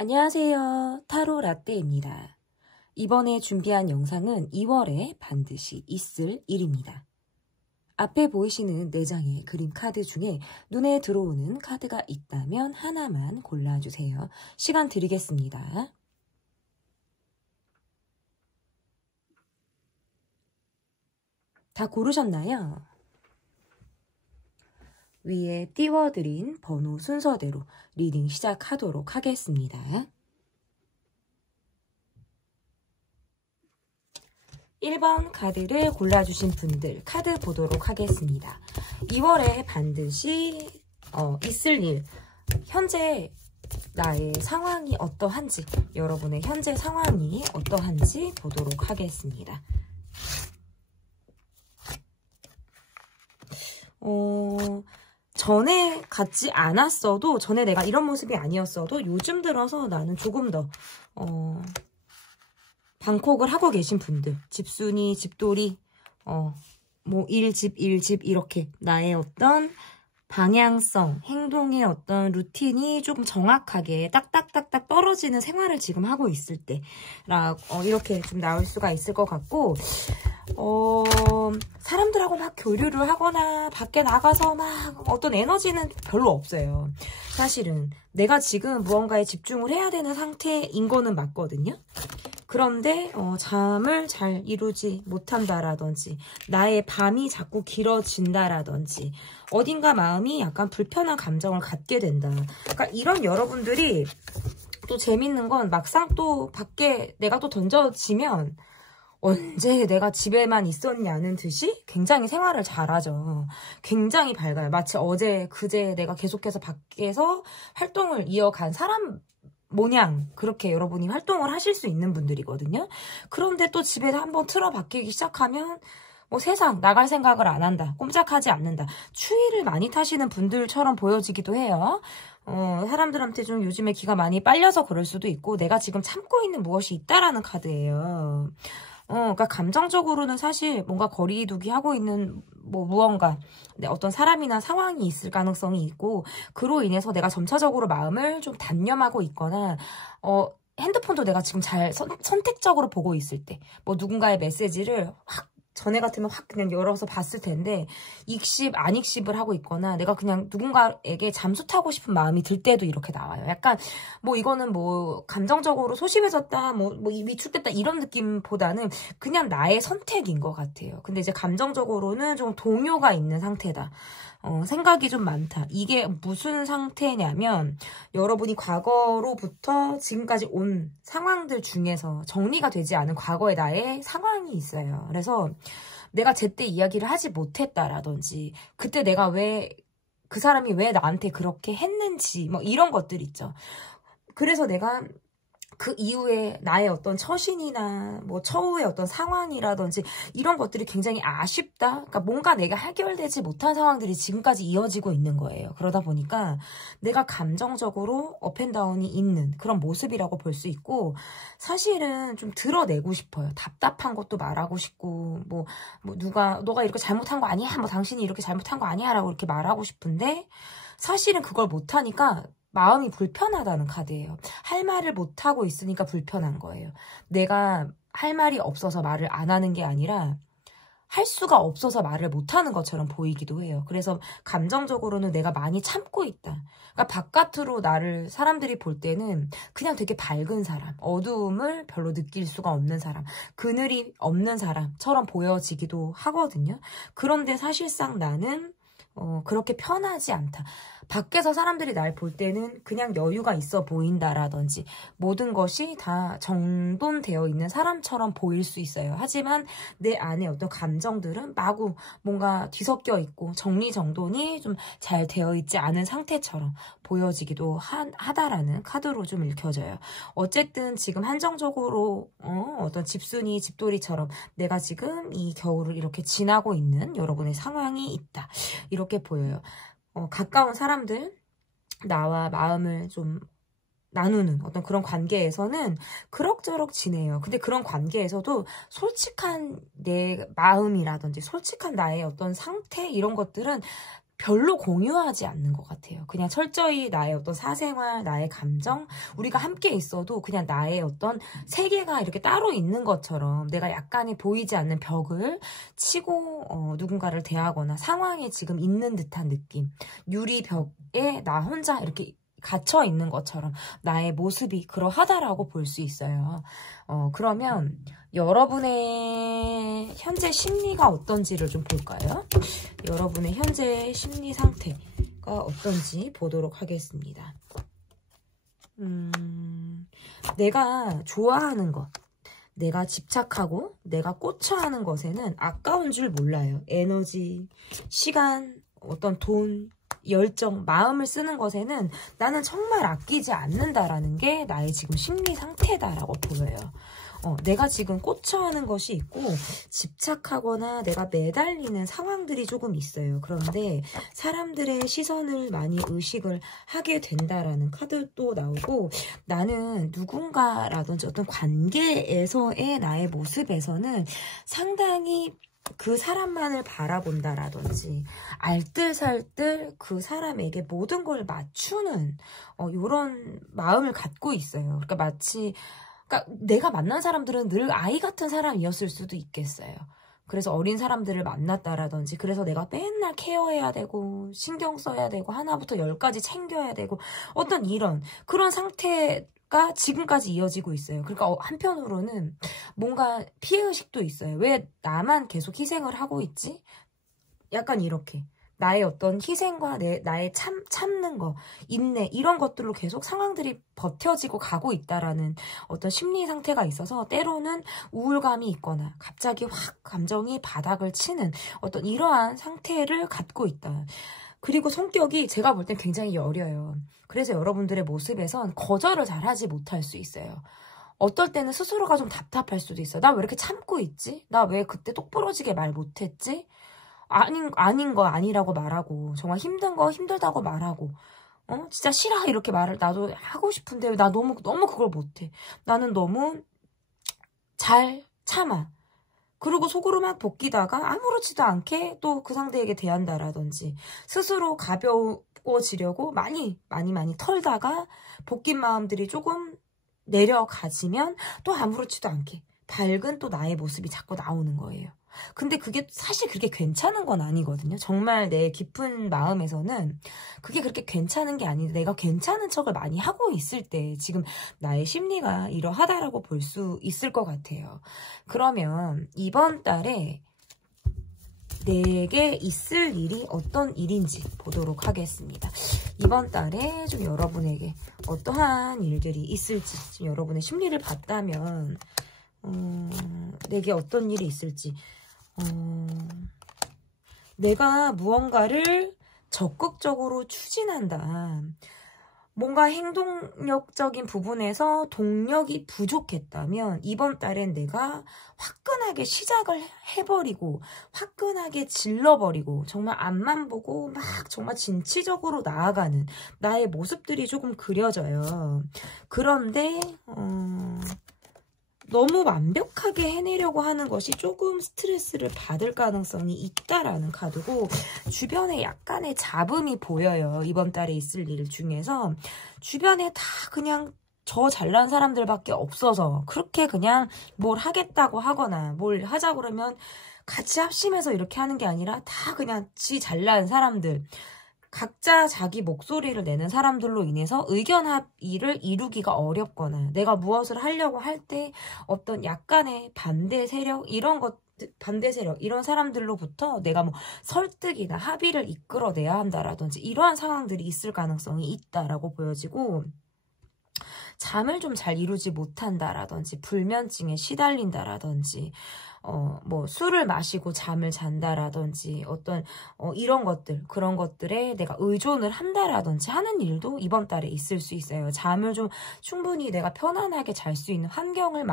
안녕하세요. 타로 라떼입니다. 이번에 준비한 영상은 2월에 반드시 있을 일입니다. 앞에 보이시는 4장의 그림 카드 중에 눈에 들어오는 카드가 있다면 하나만 골라주세요. 시간 드리겠습니다. 다 고르셨나요? 위에 띄워드린 번호 순서대로 리딩 시작하도록 하겠습니다. 1번 카드를 골라주신 분들 카드 보도록 하겠습니다. 2월에 반드시 있을 일, 현재 나의 상황이 어떠한지, 여러분의 현재 상황이 어떠한지 보도록 하겠습니다. 전에 같지 않았어도, 전에 내가 이런 모습이 아니었어도 요즘 들어서 나는 조금 더 방콕을 하고 계신 분들, 집순이, 집돌이, 뭐 1집, 1집 이렇게 나의 어떤 방향성, 행동의 어떤 루틴이 조금 정확하게 딱딱딱딱 떨어지는 생활을 지금 하고 있을 때 이렇게 좀 나올 수가 있을 것 같고, 사람들하고 막 교류를 하거나 밖에 나가서 막 어떤 에너지는 별로 없어요. 사실은 내가 지금 무언가에 집중을 해야 되는 상태인 거는 맞거든요. 그런데 잠을 잘 이루지 못한다라든지 나의 밤이 자꾸 길어진다라든지 어딘가 마음이 약간 불편한 감정을 갖게 된다. 그러니까 이런 여러분들이 또 재밌는 건 막상 또 밖에 내가 또 던져지면 언제 내가 집에만 있었냐는 듯이 굉장히 생활을 잘하죠. 굉장히 밝아요. 마치 어제, 그제 내가 계속해서 밖에서 활동을 이어간 사람 모양 그렇게 여러분이 활동을 하실 수 있는 분들이거든요. 그런데 또 집에 한번 틀어 박히기 시작하면 뭐 세상 나갈 생각을 안 한다. 꼼짝하지 않는다. 추위를 많이 타시는 분들처럼 보여지기도 해요. 사람들한테 좀 요즘에 기가 많이 빨려서 그럴 수도 있고 내가 지금 참고 있는 무엇이 있다라는 카드예요. 그러니까 감정적으로는 사실 뭔가 거리두기 하고 있는 뭐 무언가 어떤 사람이나 상황이 있을 가능성이 있고 그로 인해서 내가 점차적으로 마음을 좀 단념하고 있거나 핸드폰도 내가 지금 잘 선택적으로 보고 있을 때 뭐 누군가의 메시지를 확 전에 같으면 확 그냥 열어서 봤을 텐데 익십, 안 익십을 하고 있거나 내가 그냥 누군가에게 잠수 타고 싶은 마음이 들 때도 이렇게 나와요. 약간 뭐 이거는 뭐 감정적으로 소심해졌다, 뭐 위축됐다 이런 느낌보다는 그냥 나의 선택인 것 같아요. 근데 이제 감정적으로는 좀 동요가 있는 상태다. 생각이 좀 많다. 이게 무슨 상태냐면 여러분이 과거로부터 지금까지 온 상황들 중에서 정리가 되지 않은 과거의 나의 상황이 있어요. 그래서 내가 제때 이야기를 하지 못했다라든지 그때 내가 왜 그 사람이 왜 나한테 그렇게 했는지 뭐 이런 것들 있죠. 그래서 내가 그 이후에 나의 어떤 처신이나 뭐 처우의 어떤 상황이라든지 이런 것들이 굉장히 아쉽다. 그러니까 뭔가 내가 해결되지 못한 상황들이 지금까지 이어지고 있는 거예요. 그러다 보니까 내가 감정적으로 업앤다운이 있는 그런 모습이라고 볼 수 있고 사실은 좀 드러내고 싶어요. 답답한 것도 말하고 싶고 뭐 너가 이렇게 잘못한 거 아니야? 뭐 당신이 이렇게 잘못한 거 아니야? 라고 이렇게 말하고 싶은데 사실은 그걸 못하니까 마음이 불편하다는 카드예요. 할 말을 못하고 있으니까 불편한 거예요. 내가 할 말이 없어서 말을 안 하는 게 아니라 할 수가 없어서 말을 못하는 것처럼 보이기도 해요. 그래서 감정적으로는 내가 많이 참고 있다. 그러니까 바깥으로 나를 사람들이 볼 때는 그냥 되게 밝은 사람, 어두움을 별로 느낄 수가 없는 사람, 그늘이 없는 사람처럼 보여지기도 하거든요. 그런데 사실상 나는 그렇게 편하지 않다. 밖에서 사람들이 날 볼 때는 그냥 여유가 있어 보인다라든지 모든 것이 다 정돈되어 있는 사람처럼 보일 수 있어요. 하지만 내 안에 어떤 감정들은 마구 뭔가 뒤섞여 있고 정리정돈이 좀 잘 되어 있지 않은 상태처럼 보여지기도 하다라는 카드로 좀 읽혀져요. 어쨌든 지금 한정적으로 어떤 집순이, 집돌이처럼 내가 지금 이 겨울을 이렇게 지나고 있는 여러분의 상황이 있다. 이렇게 보여요. 가까운 사람들, 나와 마음을 좀 나누는 어떤 그런 관계에서는 그럭저럭 지내요. 근데 그런 관계에서도 솔직한 내 마음이라든지 솔직한 나의 어떤 상태 이런 것들은 별로 공유하지 않는 것 같아요. 그냥 철저히 나의 어떤 사생활, 나의 감정, 우리가 함께 있어도 그냥 나의 어떤 세계가 이렇게 따로 있는 것처럼 내가 약간의 보이지 않는 벽을 치고 누군가를 대하거나 상황에 지금 있는 듯한 느낌. 유리벽에 나 혼자 이렇게 갇혀 있는 것처럼 나의 모습이 그러하다라고 볼 수 있어요. 그러면 여러분의 현재 심리가 어떤지를 좀 볼까요? 여러분의 현재 심리 상태가 어떤지 보도록 하겠습니다. 내가 좋아하는 것, 내가 집착하고 내가 꽂혀하는 것에는 아까운 줄 몰라요. 에너지, 시간, 어떤 돈, 열정, 마음을 쓰는 것에는 나는 정말 아끼지 않는다라는 게 나의 지금 심리 상태다라고 보여요. 내가 지금 꽂혀하는 것이 있고 집착하거나 내가 매달리는 상황들이 조금 있어요. 그런데 사람들의 시선을 많이 의식을 하게 된다라는 카드도 나오고, 나는 누군가라든지 어떤 관계에서의 나의 모습에서는 상당히 그 사람만을 바라본다라든지 알뜰살뜰 그 사람에게 모든 걸 맞추는 이런 마음을 갖고 있어요. 그러니까 마치 내가 만난 사람들은 늘 아이 같은 사람이었을 수도 있겠어요. 그래서 어린 사람들을 만났다라든지, 그래서 내가 맨날 케어해야 되고 신경 써야 되고 하나부터 10까지 챙겨야 되고 어떤 이런 그런 상태가 지금까지 이어지고 있어요. 그러니까 한편으로는 뭔가 피해의식도 있어요. 왜 나만 계속 희생을 하고 있지? 약간 이렇게 나의 어떤 희생과 나의 참는 거, 인내, 이런 것들로 계속 상황들이 버텨지고 가고 있다라는 어떤 심리 상태가 있어서 때로는 우울감이 있거나 갑자기 확 감정이 바닥을 치는 어떤 이러한 상태를 갖고 있다. 그리고 성격이 제가 볼 땐 굉장히 여려요. 그래서 여러분들의 모습에선 거절을 잘 하지 못할 수 있어요. 어떨 때는 스스로가 좀 답답할 수도 있어요. 나 왜 이렇게 참고 있지? 나 왜 그때 똑부러지게 말 못했지? 아닌 거 아니라고 말하고, 정말 힘든 거 힘들다고 말하고, 진짜 싫어 이렇게 말을 나도 하고 싶은데 나 너무 그걸 못해. 나는 너무 잘 참아. 그리고 속으로 막 볶이다가 아무렇지도 않게 또 그 상대에게 대한다라든지, 스스로 가벼워지려고 많이 털다가 볶인 마음들이 조금 내려가지면 또 아무렇지도 않게 밝은 또 나의 모습이 자꾸 나오는 거예요. 근데 그게 사실 그렇게 괜찮은 건 아니거든요. 정말 내 깊은 마음에서는 그게 그렇게 괜찮은 게 아닌데, 내가 괜찮은 척을 많이 하고 있을 때 지금 나의 심리가 이러하다라고 볼 수 있을 것 같아요. 그러면 이번 달에 내게 있을 일이 어떤 일인지 보도록 하겠습니다. 이번 달에 좀 여러분에게 어떠한 일들이 있을지, 지금 여러분의 심리를 봤다면 내게 어떤 일이 있을지, 내가 무언가를 적극적으로 추진한다. 뭔가 행동력적인 부분에서 동력이 부족했다면 이번 달엔 내가 화끈하게 시작을 해버리고 화끈하게 질러버리고 정말 앞만 보고 막 정말 진취적으로 나아가는 나의 모습들이 조금 그려져요. 그런데 너무 완벽하게 해내려고 하는 것이 조금 스트레스를 받을 가능성이 있다라는 카드고, 주변에 약간의 잡음이 보여요. 이번 달에 있을 일 중에서 주변에 다 그냥 저 잘난 사람들밖에 없어서 그렇게 그냥 뭘 하겠다고 하거나 뭘 하자 그러면 같이 합심해서 이렇게 하는 게 아니라 다 그냥 지 잘난 사람들, 각자 자기 목소리를 내는 사람들로 인해서 의견 합의를 이루기가 어렵거나, 내가 무엇을 하려고 할 때 어떤 약간의 반대 세력 이런 사람들로부터 내가 뭐 설득이나 합의를 이끌어내야 한다라든지 이러한 상황들이 있을 가능성이 있다라고 보여지고, 잠을 좀 잘 이루지 못한다라든지 불면증에 시달린다라든지 뭐 술을 마시고 잠을 잔다라든지 어떤 이런 것들, 그런 것들에 내가 의존을 한다라든지 하는 일도 이번 달에 있을 수 있어요. 잠을 좀 충분히 내가 편안하게 잘 수 있는 환경을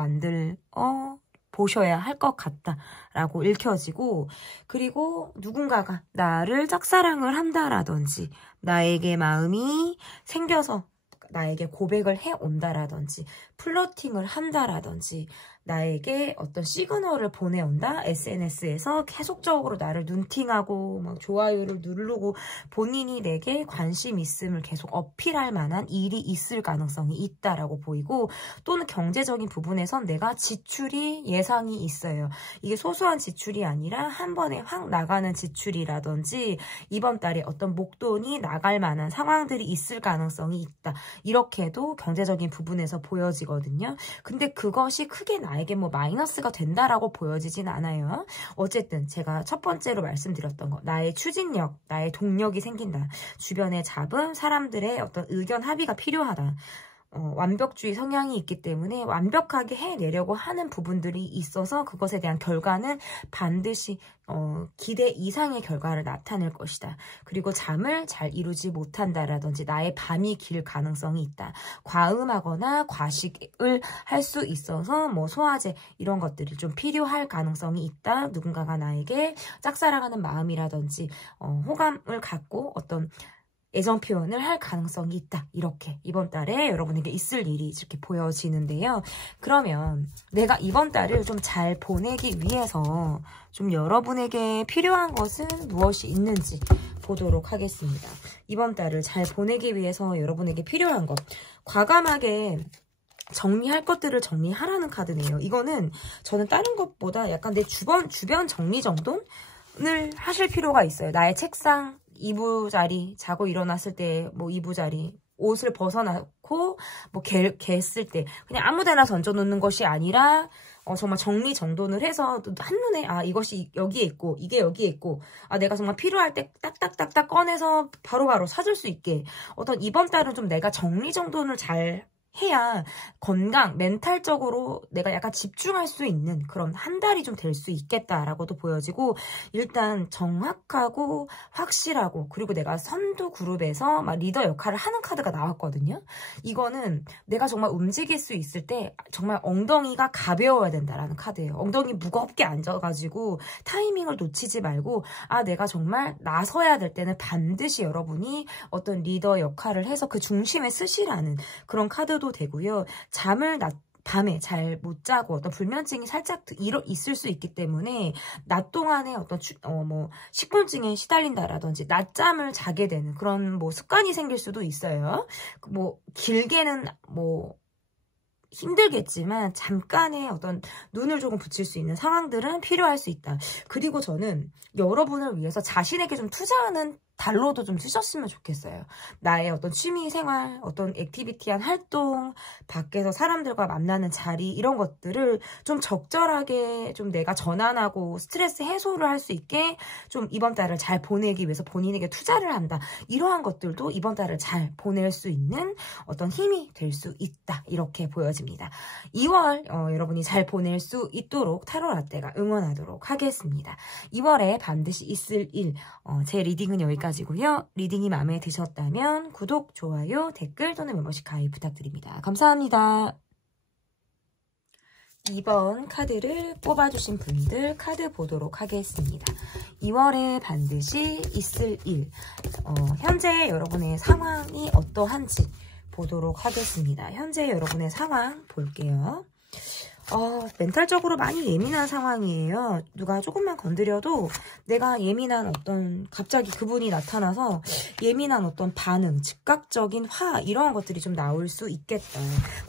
보셔야 할 것 같다라고 읽혀지고, 그리고 누군가가 나를 짝사랑을 한다라든지 나에게 마음이 생겨서 나에게 고백을 해온다라든지 플러팅을 한다라든지 나에게 어떤 시그널을 보내온다. SNS에서 계속적으로 나를 눈팅하고 막 좋아요를 누르고 본인이 내게 관심 있음을 계속 어필할 만한 일이 있을 가능성이 있다라고 보이고, 또는 경제적인 부분에선 내가 지출이 예상이 있어요. 이게 소소한 지출이 아니라 한 번에 확 나가는 지출이라든지 이번 달에 어떤 목돈이 나갈 만한 상황들이 있을 가능성이 있다. 이렇게도 경제적인 부분에서 보여지거든요. 근데 그것이 크게 나에게 뭐 마이너스가 된다라고 보여지진 않아요. 어쨌든 제가 첫 번째로 말씀드렸던 거, 나의 추진력, 나의 동력이 생긴다. 주변의 잡음, 사람들의 어떤 의견 합의가 필요하다. 완벽주의 성향이 있기 때문에 완벽하게 해내려고 하는 부분들이 있어서 그것에 대한 결과는 반드시 기대 이상의 결과를 나타낼 것이다. 그리고 잠을 잘 이루지 못한다라든지 나의 밤이 길 가능성이 있다. 과음하거나 과식을 할 수 있어서 뭐 소화제 이런 것들이 좀 필요할 가능성이 있다. 누군가가 나에게 짝사랑하는 마음이라든지 호감을 갖고 어떤 애정 표현을 할 가능성이 있다. 이렇게 이번 달에 여러분에게 있을 일이 이렇게 보여지는데요. 그러면 내가 이번 달을 좀 잘 보내기 위해서 좀 여러분에게 필요한 것은 무엇이 있는지 보도록 하겠습니다. 이번 달을 잘 보내기 위해서 여러분에게 필요한 것. 과감하게 정리할 것들을 정리하라는 카드네요. 이거는 저는 다른 것보다 약간 내 주변 정리 정돈을 하실 필요가 있어요. 나의 책상, 이부자리, 자고 일어났을 때 뭐 이부자리, 옷을 벗어놓고 뭐 갰을 때 그냥 아무데나 던져놓는 것이 아니라 정말 정리정돈을 해서 한눈에 이것이 여기에 있고 이게 여기에 있고 내가 정말 필요할 때 딱딱딱딱 꺼내서 바로바로 찾을 수 있게 어떤 이번 달은 좀 내가 정리정돈을 잘 해야 건강, 멘탈적으로 내가 약간 집중할 수 있는 그런 한 달이 좀 될 수 있겠다라고도 보여지고, 일단 정확하고 확실하고, 그리고 내가 선두 그룹에서 막 리더 역할을 하는 카드가 나왔거든요. 이거는 내가 정말 움직일 수 있을 때 정말 엉덩이가 가벼워야 된다라는 카드예요. 엉덩이 무겁게 앉아가지고 타이밍을 놓치지 말고 내가 정말 나서야 될 때는 반드시 여러분이 어떤 리더 역할을 해서 그 중심에 쓰시라는 그런 카드도 되고요. 잠을 밤에 잘 못 자고 어떤 불면증이 살짝 있을 수 있기 때문에 낮 동안에 어떤 식곤증에 시달린다라든지 낮잠을 자게 되는 그런 뭐 습관이 생길 수도 있어요. 뭐 길게는 힘들겠지만 잠깐의 어떤 눈을 조금 붙일 수 있는 상황들은 필요할 수 있다. 그리고 저는 여러분을 위해서 자신에게 좀 투자하는 달로도 좀 쓰셨으면 좋겠어요. 나의 어떤 취미 생활, 어떤 액티비티한 활동, 밖에서 사람들과 만나는 자리 이런 것들을 좀 적절하게 좀 내가 전환하고 스트레스 해소를 할 수 있게 좀 이번 달을 잘 보내기 위해서 본인에게 투자를 한다. 이러한 것들도 이번 달을 잘 보낼 수 있는 어떤 힘이 될 수 있다. 이렇게 보여집니다. 2월 여러분이 잘 보낼 수 있도록 타로 라떼가 응원하도록 하겠습니다. 2월에 반드시 있을 일, 제 리딩은 여기까지고요. 리딩이 마음에 드셨다면 구독, 좋아요, 댓글 또는 멤버십 가입 부탁드립니다. 감사합니다. 2번 카드를 뽑아주신 분들 카드 보도록 하겠습니다. 2월에 반드시 있을 일, 현재 여러분의 상황이 어떠한지 보도록 하겠습니다. 현재 여러분의 상황 볼게요. 멘탈적으로 많이 예민한 상황이에요. 누가 조금만 건드려도 내가 예민한 갑자기 그분이 나타나서 예민한 어떤 반응, 즉각적인 화 이런 것들이 좀 나올 수 있겠다.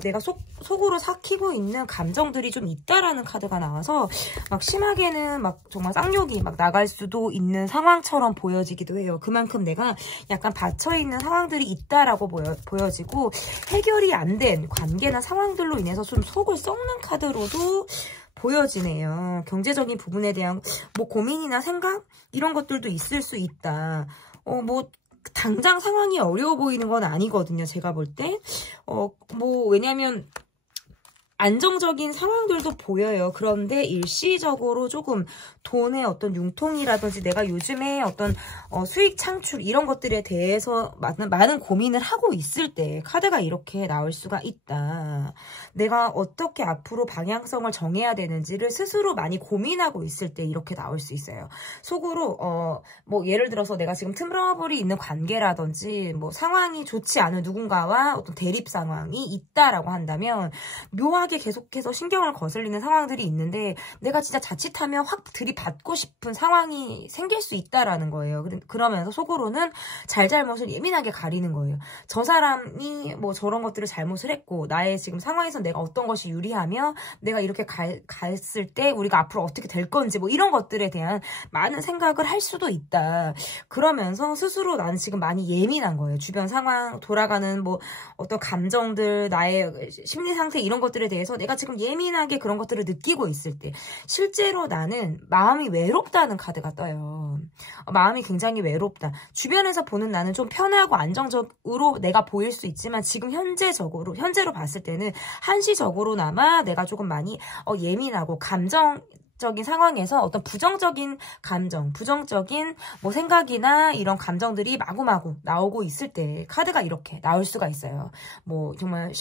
내가 속으로 삭히고 있는 감정들이 좀 있다라는 카드가 나와서 막 심하게는 막 정말 쌍욕이 막 나갈 수도 있는 상황처럼 보여지기도 해요. 그만큼 내가 약간 받쳐있는 상황들이 있다라고 보여지고 해결이 안 된 관계나 상황들로 인해서 좀 속을 썩는 카드로도 보여지네요. 경제적인 부분에 대한 고민이나 생각 이런 것들도 있을 수 있다. 당장 상황이 어려워 보이는 건 아니거든요. 제가 볼 때. 왜냐면 안정적인 상황들도 보여요. 그런데 일시적으로 조금 돈의 어떤 융통이라든지 내가 요즘에 어떤 수익 창출 이런 것들에 대해서 많은 고민을 하고 있을 때 카드가 이렇게 나올 수가 있다. 내가 어떻게 앞으로 방향성을 정해야 되는지를 스스로 많이 고민하고 있을 때 이렇게 나올 수 있어요. 속으로 예를 들어서 내가 지금 트러블이 있는 관계라든지 상황이 좋지 않은 누군가와 어떤 대립 상황이 있다라고 한다면 묘하게 예민하게 계속해서 신경을 거슬리는 상황들이 있는데 내가 진짜 자칫하면 확 들이받고 싶은 상황이 생길 수 있다라는 거예요. 그러면서 속으로는 잘잘못을 예민하게 가리는 거예요. 저 사람이 뭐 저런 것들을 잘못을 했고 나의 지금 상황에서 내가 어떤 것이 유리하며 내가 이렇게 갔을 때 우리가 앞으로 어떻게 될 건지 뭐 이런 것들에 대한 많은 생각을 할 수도 있다. 그러면서 스스로 나는 지금 많이 예민한 거예요. 주변 상황, 돌아가는 뭐 어떤 감정들, 나의 심리 상태 이런 것들에 대해서 내가 지금 예민하게 그런 것들을 느끼고 있을 때 실제로 나는 마음이 외롭다는 카드가 떠요. 마음이 굉장히 외롭다. 주변에서 보는 나는 좀 편하고 안정적으로 내가 보일 수 있지만 지금 현재로 봤을 때는 한시적으로나마 내가 조금 많이 예민하고 감정적인 상황에서 어떤 부정적인 감정, 부정적인 뭐 생각이나 이런 감정들이 마구마구 나오고 있을 때 카드가 이렇게 나올 수가 있어요. 뭐 정말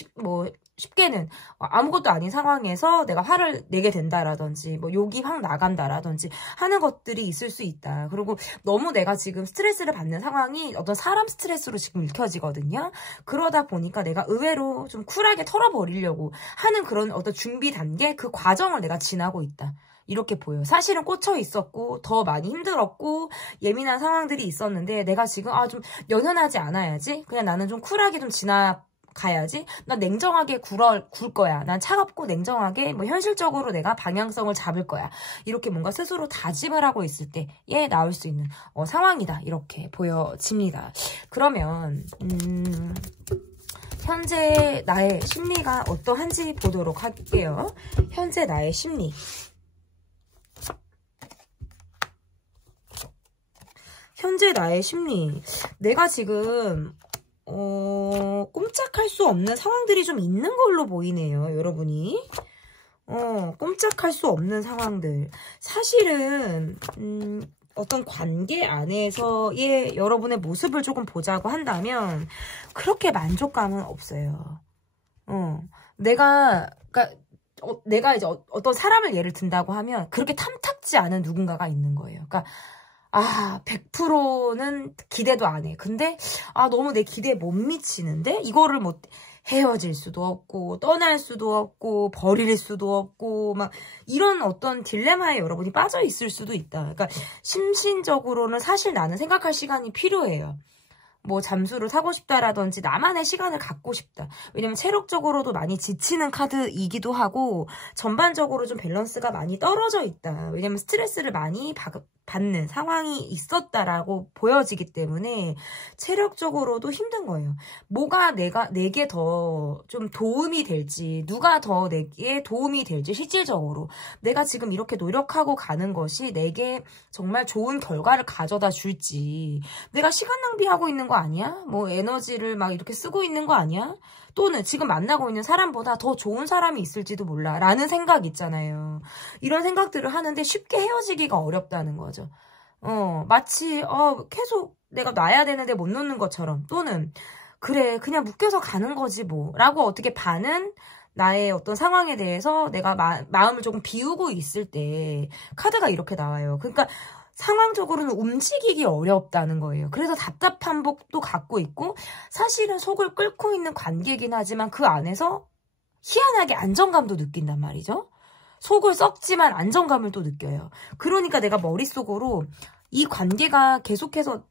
쉽게는 아무것도 아닌 상황에서 내가 화를 내게 된다라든지 뭐 욕이 확 나간다라든지 하는 것들이 있을 수 있다. 그리고 너무 내가 지금 스트레스를 받는 상황이 어떤 사람 스트레스로 지금 읽혀지거든요. 그러다 보니까 내가 의외로 좀 쿨하게 털어버리려고 하는 그런 어떤 준비 단계, 그 과정을 내가 지나고 있다. 이렇게 보여요. 사실은 꽂혀 있었고 더 많이 힘들었고 예민한 상황들이 있었는데 내가 지금 좀 연연하지 않아야지. 그냥 나는 좀 쿨하게 좀 지나가야지. 난 냉정하게 굴 거야. 난 차갑고 냉정하게 뭐 현실적으로 내가 방향성을 잡을 거야. 이렇게 뭔가 스스로 다짐을 하고 있을 때에 나올 수 있는 상황이다. 이렇게 보여집니다. 그러면 현재 나의 심리가 어떠한지 보도록 할게요. 현재 나의 심리. 현재 나의 심리. 내가 지금 꼼짝할 수 없는 상황들이 좀 있는 걸로 보이네요, 여러분이. 꼼짝할 수 없는 상황들. 사실은 어떤 관계 안에서의 여러분의 모습을 조금 보자고 한다면 그렇게 만족감은 없어요. 내가 이제 어떤 사람을 예를 든다고 하면 그렇게 탐탁지 않은 누군가가 있는 거예요. 그러니까 100%는 기대도 안 해. 근데 너무 내 기대에 못 미치는데 이거를 뭐 헤어질 수도 없고 떠날 수도 없고 버릴 수도 없고 막 이런 어떤 딜레마에 여러분이 빠져 있을 수도 있다. 그러니까 심신적으로는 사실 나는 생각할 시간이 필요해요. 뭐 잠수를 타고 싶다라든지 나만의 시간을 갖고 싶다. 왜냐면 체력적으로도 많이 지치는 카드이기도 하고 전반적으로 좀 밸런스가 많이 떨어져 있다. 왜냐면 스트레스를 많이 받는 상황이 있었다라고 보여지기 때문에 체력적으로도 힘든 거예요. 뭐가 내게 더 좀 도움이 될지, 누가 더 내게 도움이 될지 실질적으로 내가 지금 이렇게 노력하고 가는 것이 내게 정말 좋은 결과를 가져다 줄지, 내가 시간 낭비하고 있는 거 아니야? 뭐 에너지를 막 이렇게 쓰고 있는 거 아니야? 또는 지금 만나고 있는 사람보다 더 좋은 사람이 있을지도 몰라 라는 생각 있잖아요. 이런 생각들을 하는데 쉽게 헤어지기가 어렵다는 거죠. 마치 계속 내가 놔야 되는데 못 놓는 것처럼, 또는 그래 그냥 묶여서 가는 거지 뭐 라고 어떻게 반은 나의 어떤 상황에 대해서 내가 마음을 조금 비우고 있을 때 카드가 이렇게 나와요. 그러니까 상황적으로는 움직이기 어렵다는 거예요. 그래서 답답한 복도 갖고 있고 사실은 속을 끓고 있는 관계이긴 하지만 그 안에서 희한하게 안정감도 느낀단 말이죠. 속을 썩지만 안정감을 또 느껴요. 그러니까 내가 머릿속으로 이 관계가 계속해서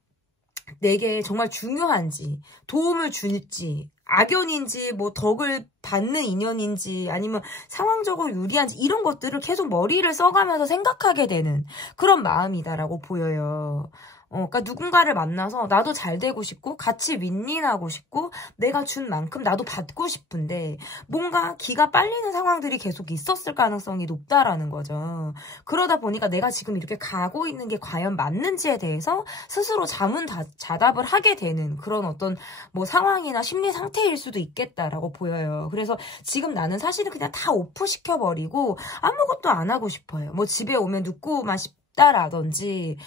내게 정말 중요한지, 도움을 줄지, 악연인지, 뭐 덕을 받는 인연인지, 아니면 상황적으로 유리한지 이런 것들을 계속 머리를 써가면서 생각하게 되는 그런 마음이다라고 보여요. 그러니까 누군가를 만나서 나도 잘 되고 싶고 같이 윈윈하고 싶고 내가 준 만큼 나도 받고 싶은데 뭔가 기가 빨리는 상황들이 계속 있었을 가능성이 높다라는 거죠. 그러다 보니까 내가 지금 이렇게 가고 있는 게 과연 맞는지에 대해서 스스로 자문자답을 하게 되는 그런 어떤 뭐 상황이나 심리 상태일 수도 있겠다라고 보여요. 그래서 지금 나는 사실은 그냥 다 오프시켜버리고 아무것도 안 하고 싶어요. 뭐 집에 오면 눕고만 있다라든지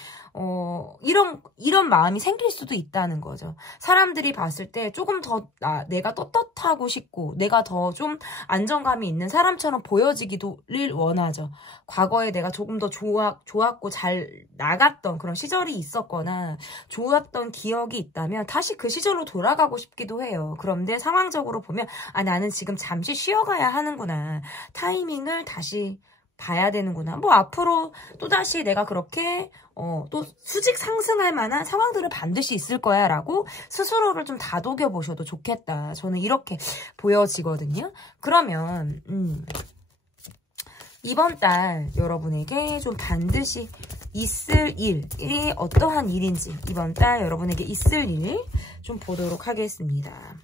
이런 마음이 생길 수도 있다는 거죠. 사람들이 봤을 때 조금 더 내가 떳떳하고 싶고 내가 더 좀 안정감이 있는 사람처럼 보여지기를 원하죠. 과거에 내가 조금 더 좋았고 잘 나갔던 그런 시절이 있었거나 좋았던 기억이 있다면 다시 그 시절로 돌아가고 싶기도 해요. 그런데 상황적으로 보면 나는 지금 잠시 쉬어가야 하는구나. 타이밍을 다시 봐야 되는구나. 뭐 앞으로 또다시 내가 그렇게 또 수직 상승할 만한 상황들은 반드시 있을 거야 라고 스스로를 좀 다독여 보셔도 좋겠다. 저는 이렇게 보여지거든요. 그러면 이번 달 여러분에게 좀 반드시 있을 일이 어떠한 일인지 이번 달 여러분에게 있을 일 좀 보도록 하겠습니다.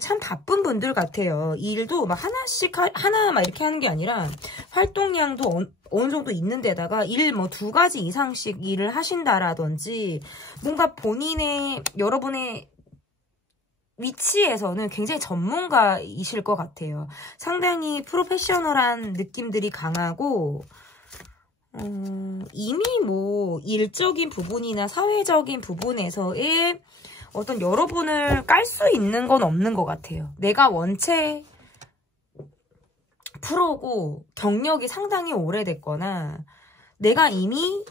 참 바쁜 분들 같아요. 일도 막 하나 막 이렇게 하는 게 아니라 활동량도 어느 정도 있는 데다가 일 뭐 2가지 이상씩 일을 하신다라든지 뭔가 여러분의 위치에서는 굉장히 전문가이실 것 같아요. 상당히 프로페셔널한 느낌들이 강하고 이미 뭐 일적인 부분이나 사회적인 부분에서의 어떤 여러분을 깔 수 있는 건 없는 것 같아요. 내가 원체 프로고 경력이 상당히 오래됐거나 내가 이미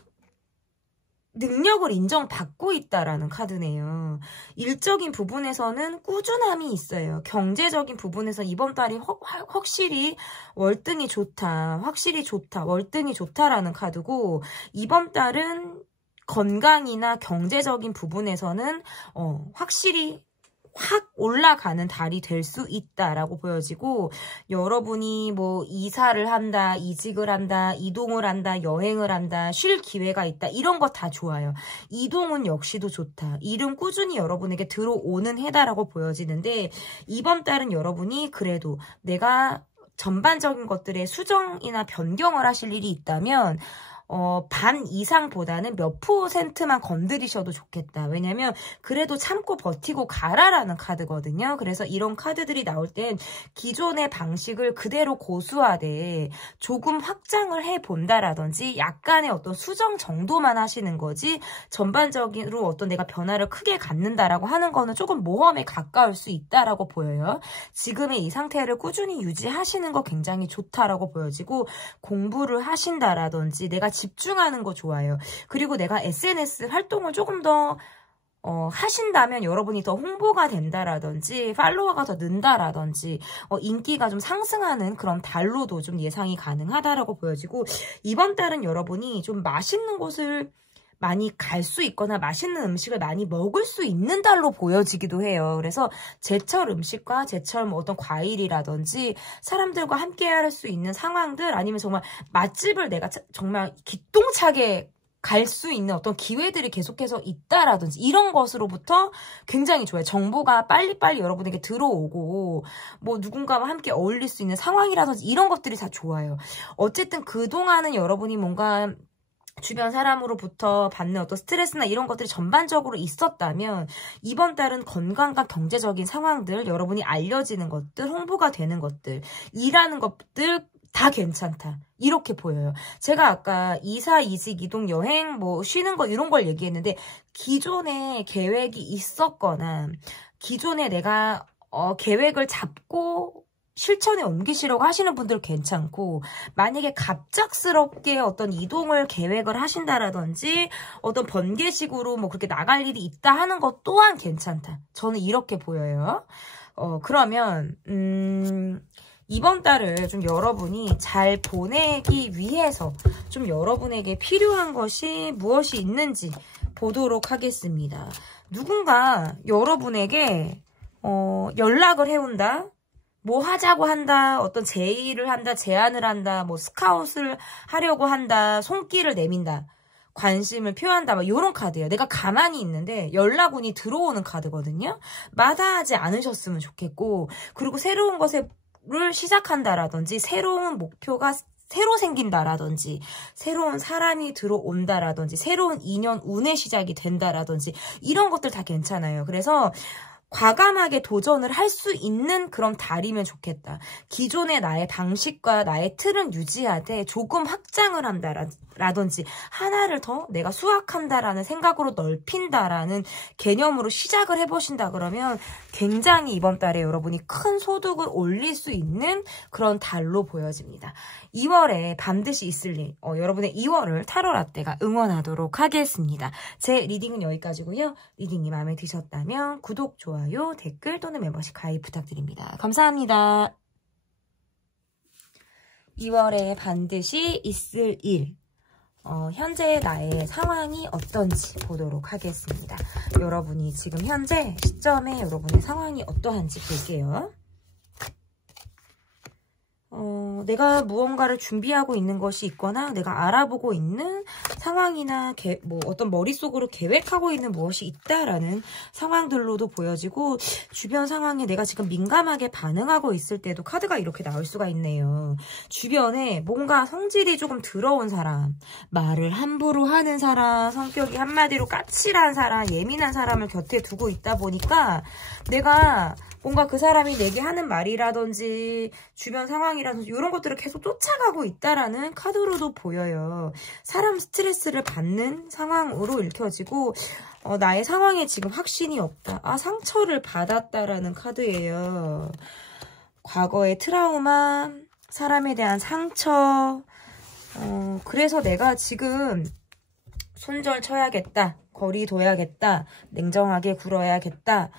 능력을 인정받고 있다라는 카드네요. 일적인 부분에서는 꾸준함이 있어요. 경제적인 부분에서 이번 달이 확실히 월등히 좋다. 확실히 좋다. 월등히 좋다라는 카드고 이번 달은 건강이나 경제적인 부분에서는 확실히 확 올라가는 달이 될 수 있다라고 보여지고 여러분이 뭐 이사를 한다, 이직을 한다, 이동을 한다, 여행을 한다, 쉴 기회가 있다 이런 거 다 좋아요. 이동은 역시도 좋다. 일은 꾸준히 여러분에게 들어오는 해다라고 보여지는데 이번 달은 여러분이 그래도 내가 전반적인 것들의 수정이나 변경을 하실 일이 있다면 반 이상보다는 몇 %만 건드리셔도 좋겠다. 왜냐면 그래도 참고 버티고 가라라는 카드거든요. 그래서 이런 카드들이 나올 땐 기존의 방식을 그대로 고수하되 조금 확장을 해본다라든지 약간의 어떤 수정 정도만 하시는 거지 전반적으로 어떤 내가 변화를 크게 갖는다라고 하는 거는 조금 모험에 가까울 수 있다라고 보여요. 지금의 이 상태를 꾸준히 유지하시는 거 굉장히 좋다라고 보여지고 공부를 하신다라든지 내가 집중하는 거 좋아요. 그리고 내가 SNS 활동을 조금 더 하신다면 여러분이 더 홍보가 된다라든지 팔로워가 더 는다라든지 인기가 좀 상승하는 그런 달로도 좀 예상이 가능하다라고 보여지고 이번 달은 여러분이 좀 맛있는 곳을 많이 갈 수 있거나 맛있는 음식을 많이 먹을 수 있는 달로 보여지기도 해요. 그래서 제철 음식과 제철 뭐 어떤 과일이라든지 사람들과 함께 할 수 있는 상황들 아니면 정말 맛집을 내가 정말 기똥차게 갈 수 있는 어떤 기회들이 계속해서 있다라든지 이런 것으로부터 굉장히 좋아요. 정보가 빨리빨리 여러분에게 들어오고 뭐 누군가와 함께 어울릴 수 있는 상황이라든지 이런 것들이 다 좋아요. 어쨌든 그동안은 여러분이 뭔가 주변 사람으로부터 받는 어떤 스트레스나 이런 것들이 전반적으로 있었다면 이번 달은 건강과 경제적인 상황들, 여러분이 알려지는 것들, 홍보가 되는 것들, 일하는 것들 다 괜찮다. 이렇게 보여요. 제가 아까 이사, 이직, 이동, 여행, 뭐 쉬는 거 이런 걸 얘기했는데 기존에 계획이 있었거나 기존에 내가 계획을 잡고 실천에 옮기시려고 하시는 분들 괜찮고 만약에 갑작스럽게 어떤 이동을 계획을 하신다라든지 어떤 번개식으로 뭐 그렇게 나갈 일이 있다 하는 것 또한 괜찮다. 저는 이렇게 보여요. 그러면 이번 달을 좀 여러분이 잘 보내기 위해서 좀 여러분에게 필요한 것이 무엇이 있는지 보도록 하겠습니다. 누군가 여러분에게 연락을 해온다. 뭐 하자고 한다, 어떤 제의를 한다, 제안을 한다, 뭐 스카웃을 하려고 한다, 손길을 내민다, 관심을 표한다, 막 이런 카드예요. 내가 가만히 있는데 연락운이 들어오는 카드거든요. 마다하지 않으셨으면 좋겠고 그리고 새로운 것을 시작한다라든지 새로운 목표가 새로 생긴다라든지 새로운 사람이 들어온다라든지 새로운 인연 운의 시작이 된다라든지 이런 것들 다 괜찮아요. 그래서 과감하게 도전을 할 수 있는 그런 달이면 좋겠다. 기존의 나의 방식과 나의 틀은 유지하되 조금 확장을 한다라든지 하나를 더 내가 수확한다라는 생각으로 넓힌다라는 개념으로 시작을 해보신다 그러면 굉장히 이번 달에 여러분이 큰 소득을 올릴 수 있는 그런 달로 보여집니다. 2월에 반드시 있을 일, 여러분의 2월을 타로 라떼가 응원하도록 하겠습니다. 제 리딩은 여기까지고요. 리딩이 마음에 드셨다면 구독, 좋아요, 댓글 또는 멤버십 가입 부탁드립니다. 감사합니다. 2월에 반드시 있을 일, 현재 나의 상황이 어떤지 보도록 하겠습니다. 여러분이 지금 현재 시점에 여러분의 상황이 어떠한지 볼게요. 내가 무언가를 준비하고 있는 것이 있거나 내가 알아보고 있는 상황이나 어떤 머릿속으로 계획하고 있는 무엇이 있다라는 상황들로도 보여지고 주변 상황에 내가 지금 민감하게 반응하고 있을 때도 카드가 이렇게 나올 수가 있네요. 주변에 뭔가 성질이 조금 더러운 사람, 말을 함부로 하는 사람, 성격이 한마디로 까칠한 사람, 예민한 사람을 곁에 두고 있다 보니까 내가 뭔가 그 사람이 내게 하는 말이라든지 주변 상황이라든지 이런 것들을 계속 쫓아가고 있다라는 카드로도 보여요. 사람 스트레스를 받는 상황으로 읽혀지고 나의 상황에 지금 확신이 없다. 상처를 받았다라는 카드예요. 과거의 트라우마, 사람에 대한 상처, 그래서 내가 지금 손절 쳐야겠다. 거리 둬야겠다. 냉정하게 굴어야겠다.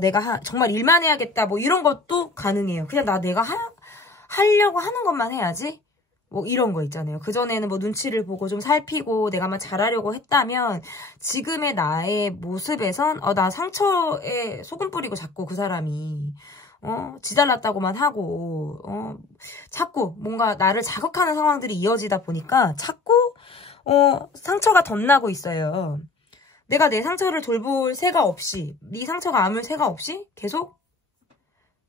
내가 정말 일만 해야겠다. 뭐 이런 것도 가능해요. 그냥 내가 하려고 하는 것만 해야지. 뭐 이런 거 있잖아요. 그전에는 뭐 눈치를 보고 좀 살피고 내가만 잘하려고 했다면 지금의 나의 모습에선 나 상처에 소금 뿌리고 자꾸 그 사람이 지잘났다고만 하고 자꾸 뭔가 나를 자극하는 상황들이 이어지다 보니까 자꾸 상처가 덧나고 있어요. 내가 내 상처를 돌볼 새가 없이, 네 상처가 아물 새가 없이 계속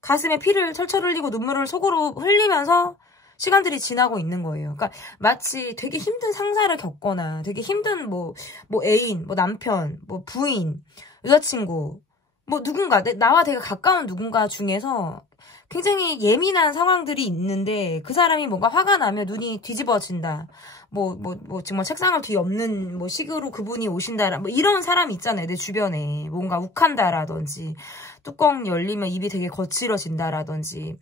가슴에 피를 철철 흘리고 눈물을 속으로 흘리면서 시간들이 지나고 있는 거예요. 그러니까 마치 되게 힘든 상사를 겪거나 되게 힘든 뭐 애인, 뭐 남편, 뭐 부인, 여자친구, 뭐 누군가, 나와 되게 가까운 누군가 중에서 굉장히 예민한 상황들이 있는데 그 사람이 뭔가 화가 나면 눈이 뒤집어진다. 정말 책상을 뒤엎는 식으로 그분이 오신다라, 이런 사람이 있잖아요. 내 주변에. 뭔가 욱한다라든지, 뚜껑 열리면 입이 되게 거칠어진다라든지.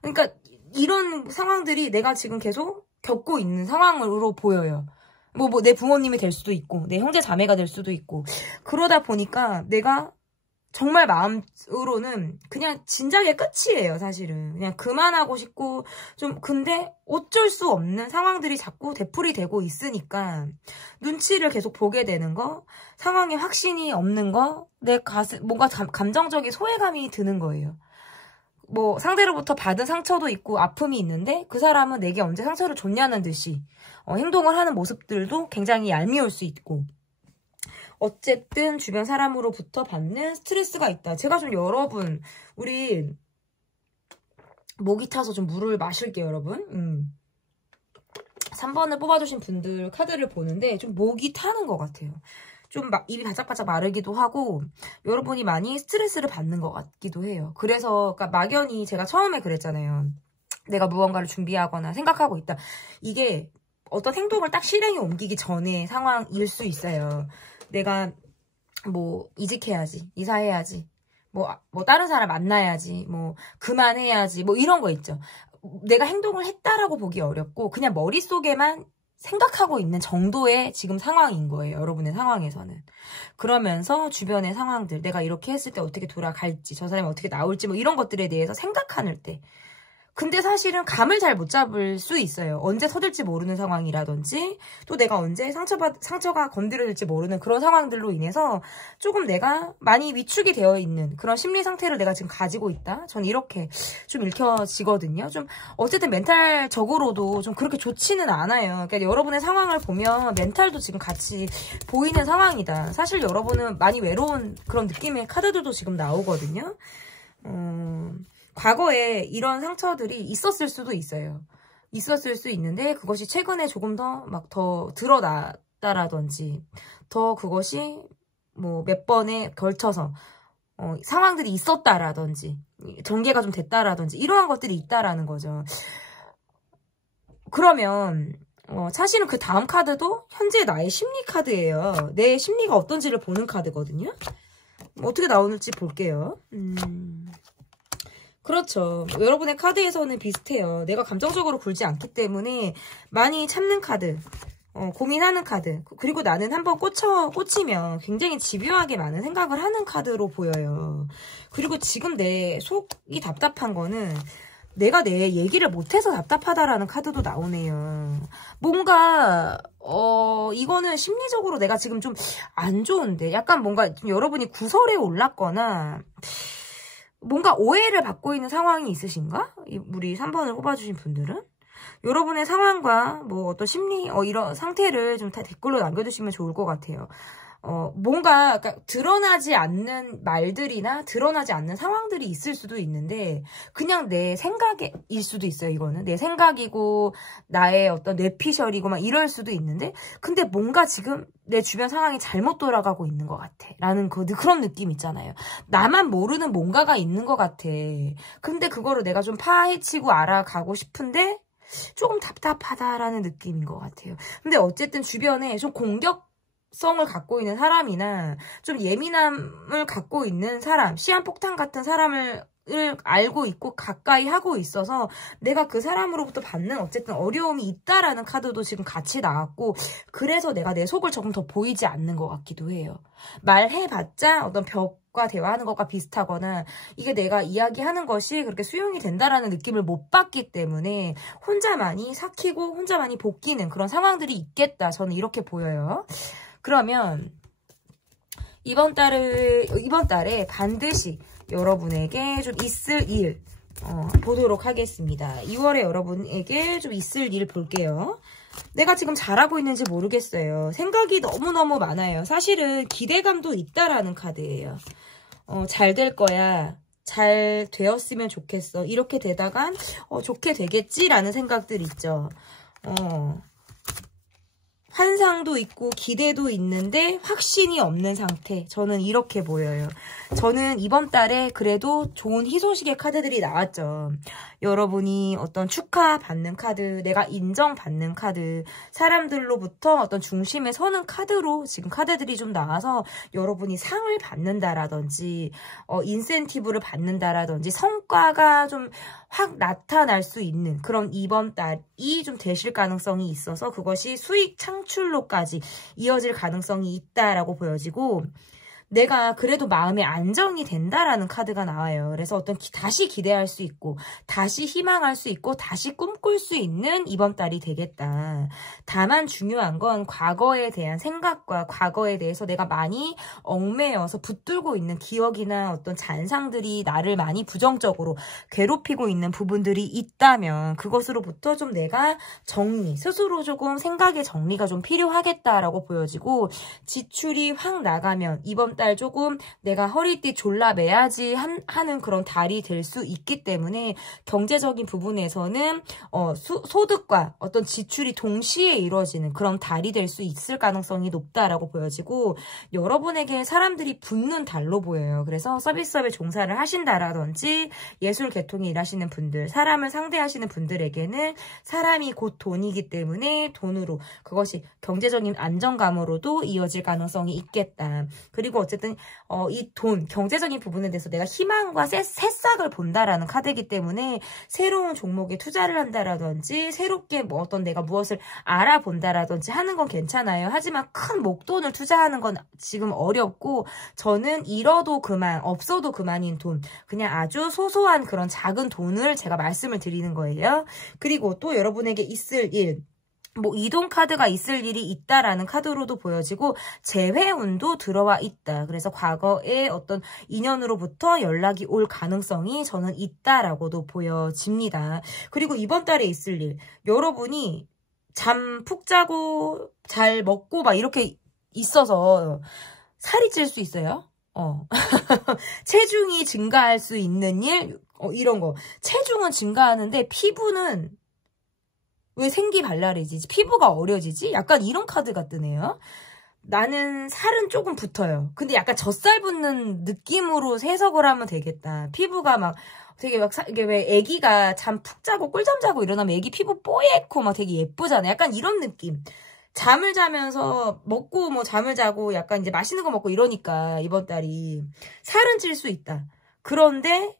그러니까 이런 상황들이 내가 지금 계속 겪고 있는 상황으로 보여요. 내 부모님이 될 수도 있고, 내 형제 자매가 될 수도 있고. 그러다 보니까 내가 정말 마음으로는 그냥 진작에 끝이에요, 사실은. 그냥 그만하고 싶고, 근데 어쩔 수 없는 상황들이 자꾸 되풀이 되고 있으니까, 눈치를 계속 보게 되는 거, 상황에 확신이 없는 거, 내 가슴, 뭔가 감정적인 소외감이 드는 거예요. 상대로부터 받은 상처도 있고, 아픔이 있는데, 그 사람은 내게 언제 상처를 줬냐는 듯이, 행동을 하는 모습들도 굉장히 얄미울 수 있고, 어쨌든 주변 사람으로부터 받는 스트레스가 있다. 제가 좀 여러분, 우리 목이 타서 좀 물을 마실게요, 여러분. 3번을 뽑아주신 분들 카드를 보는데 좀 목이 타는 것 같아요. 좀 입이 바짝바짝 마르기도 하고 여러분이 많이 스트레스를 받는 것 같기도 해요. 그래서 그러니까 막연히 제가 처음에 그랬잖아요. 내가 무언가를 준비하거나 생각하고 있다. 이게 어떤 행동을 딱 실행에 옮기기 전에 상황일 수 있어요. 내가 이직해야지, 이사해야지, 다른 사람 만나야지, 그만해야지, 이런 거 있죠. 내가 행동을 했다라고 보기 어렵고 그냥 머릿속에만 생각하고 있는 정도의 지금 상황인 거예요. 여러분의 상황에서는. 그러면서 주변의 상황들, 내가 이렇게 했을 때 어떻게 돌아갈지, 저 사람이 어떻게 나올지 이런 것들에 대해서 생각하는 때 근데 사실은 감을 잘 못 잡을 수 있어요. 언제 터질지 모르는 상황이라든지 또 내가 언제 상처가 건드려질지 모르는 그런 상황들로 인해서 조금 내가 많이 위축이 되어 있는 그런 심리 상태를 내가 지금 가지고 있다. 전 이렇게 좀 읽혀지거든요. 좀 어쨌든 멘탈적으로도 좀 그렇게 좋지는 않아요. 그러니까 여러분의 상황을 보면 멘탈도 지금 같이 보이는 상황이다. 사실 여러분은 많이 외로운 그런 느낌의 카드들도 지금 나오거든요. 과거에 이런 상처들이 있었을 수도 있어요. 있었을 수 있는데 그것이 최근에 조금 더 드러났다라든지 더 그것이 몇 번에 걸쳐서 상황들이 있었다라든지 전개가 좀 됐다라든지 이러한 것들이 있다라는 거죠. 그러면 사실은 그 다음 카드도 현재 나의 심리 카드예요. 내 심리가 어떤지를 보는 카드거든요. 어떻게 나오는지 볼게요. 그렇죠. 여러분의 카드에서는 비슷해요. 내가 감정적으로 굴지 않기 때문에 많이 참는 카드, 고민하는 카드, 그리고 나는 한번 꽂히면 굉장히 집요하게 많은 생각을 하는 카드로 보여요. 그리고 지금 내 속이 답답한 거는 내가 내 얘기를 못해서 답답하다라는 카드도 나오네요. 뭔가 이거는 심리적으로 내가 지금 좀 안 좋은데 약간 뭔가 좀 여러분이 구설에 올랐거나 뭔가 오해를 받고 있는 상황이 있으신가? 우리 3번을 뽑아주신 분들은? 여러분의 상황과 뭐 어떤 심리 이런 상태를 좀 다 댓글로 남겨주시면 좋을 것 같아요. 뭔가 그러니까 드러나지 않는 말들이나 드러나지 않는 상황들이 있을 수도 있는데 그냥 내 생각일 수도 있어요. 이거는 내 생각이고 나의 어떤 뇌피셜이고 막 이럴 수도 있는데 근데 뭔가 지금 내 주변 상황이 잘못 돌아가고 있는 것 같아 라는 그런 느낌 있잖아요. 나만 모르는 뭔가가 있는 것 같아. 근데 그거를 내가 좀 파헤치고 알아가고 싶은데 조금 답답하다라는 느낌인 것 같아요. 근데 어쨌든 주변에 좀 공격성을 갖고 있는 사람이나 좀 예민함을 갖고 있는 사람, 시한폭탄 같은 사람을 알고 있고 가까이 하고 있어서 내가 그 사람으로부터 받는 어쨌든 어려움이 있다라는 카드도 지금 같이 나왔고 그래서 내가 내 속을 조금 더 보이지 않는 것 같기도 해요. 말해봤자 어떤 벽과 대화하는 것과 비슷하거나 이게 내가 이야기하는 것이 그렇게 수용이 된다라는 느낌을 못 받기 때문에 혼자만이 삭히고 혼자만이 볶이는 그런 상황들이 있겠다. 저는 이렇게 보여요. 그러면 이번 달에 반드시 여러분에게 좀 있을 일 보도록 하겠습니다. 2월에 여러분에게 좀 있을 일 볼게요. 내가 지금 잘하고 있는지 모르겠어요. 생각이 너무너무 많아요. 사실은 기대감도 있다라는 카드예요. 잘 될 거야. 잘 되었으면 좋겠어. 이렇게 되다간 좋게 되겠지라는 생각들 있죠. 환상도 있고 기대도 있는데 확신이 없는 상태. 저는 이렇게 보여요. 저는 이번 달에 그래도 좋은 희소식의 카드들이 나왔죠. 여러분이 어떤 축하받는 카드, 내가 인정받는 카드, 사람들로부터 어떤 중심에 서는 카드로 지금 카드들이 좀 나와서 여러분이 상을 받는다라든지 인센티브를 받는다라든지 성과가 좀 확 나타날 수 있는 그런 이번 달이 좀 되실 가능성이 있어서 그것이 수익 창출로까지 이어질 가능성이 있다라고 보여지고 내가 그래도 마음의 안정이 된다라는 카드가 나와요. 그래서 어떤 다시 기대할 수 있고 다시 희망할 수 있고 다시 꿈꿀 수 있는 이번 달이 되겠다. 다만 중요한 건 과거에 대한 생각과 과거에 대해서 내가 많이 얽매여서 붙들고 있는 기억이나 어떤 잔상들이 나를 많이 부정적으로 괴롭히고 있는 부분들이 있다면 그것으로부터 좀 내가 스스로 조금 생각의 정리가 좀 필요하겠다라고 보여지고 지출이 확 나가면 이번 달 조금 내가 허리띠 졸라매야지 하는 그런 달이 될 수 있기 때문에 경제적인 부분에서는 소득과 어떤 지출이 동시에 이루어지는 그런 달이 될 수 있을 가능성이 높다라고 보여지고 여러분에게 사람들이 붙는 달로 보여요. 그래서 서비스업에 종사를 하신다라든지 예술 계통에 일하시는 분들, 사람을 상대하시는 분들에게는 사람이 곧 돈이기 때문에 돈으로 그것이 경제적인 안정감으로도 이어질 가능성이 있겠다. 그리고 어쨌든 이 돈, 경제적인 부분에 대해서 내가 희망과 새싹을 본다라는 카드이기 때문에 새로운 종목에 투자를 한다라든지 새롭게 어떤 내가 무엇을 알아본다라든지 하는 건 괜찮아요. 하지만 큰 목돈을 투자하는 건 지금 어렵고 저는 잃어도 그만, 없어도 그만인 돈, 그냥 아주 소소한 그런 작은 돈을 제가 말씀을 드리는 거예요. 그리고 또 여러분에게 있을 일, 이동 카드가 있을 일이 있다라는 카드로도 보여지고 재회운도 들어와 있다. 그래서 과거의 어떤 인연으로부터 연락이 올 가능성이 저는 있다라고도 보여집니다. 그리고 이번 달에 있을 일, 여러분이 잠 푹 자고 잘 먹고 막 이렇게 있어서 살이 찔 수 있어요. 체중이 증가할 수 있는 일, 이런 거. 체중은 증가하는데 피부는 왜 생기 발랄해지지? 피부가 어려지지? 약간 이런 카드가 뜨네요. 나는 살은 조금 붙어요. 근데 약간 젖살 붙는 느낌으로 해석을 하면 되겠다. 피부가 막 되게 막 이게 왜 애기가 잠 푹 자고 꿀잠 자고 일어나면 애기 피부 뽀얗고 막 되게 예쁘잖아요. 약간 이런 느낌. 잠을 자면서 먹고 뭐 잠을 자고 약간 이제 맛있는 거 먹고 이러니까 이번 달이 살은 찔 수 있다. 그런데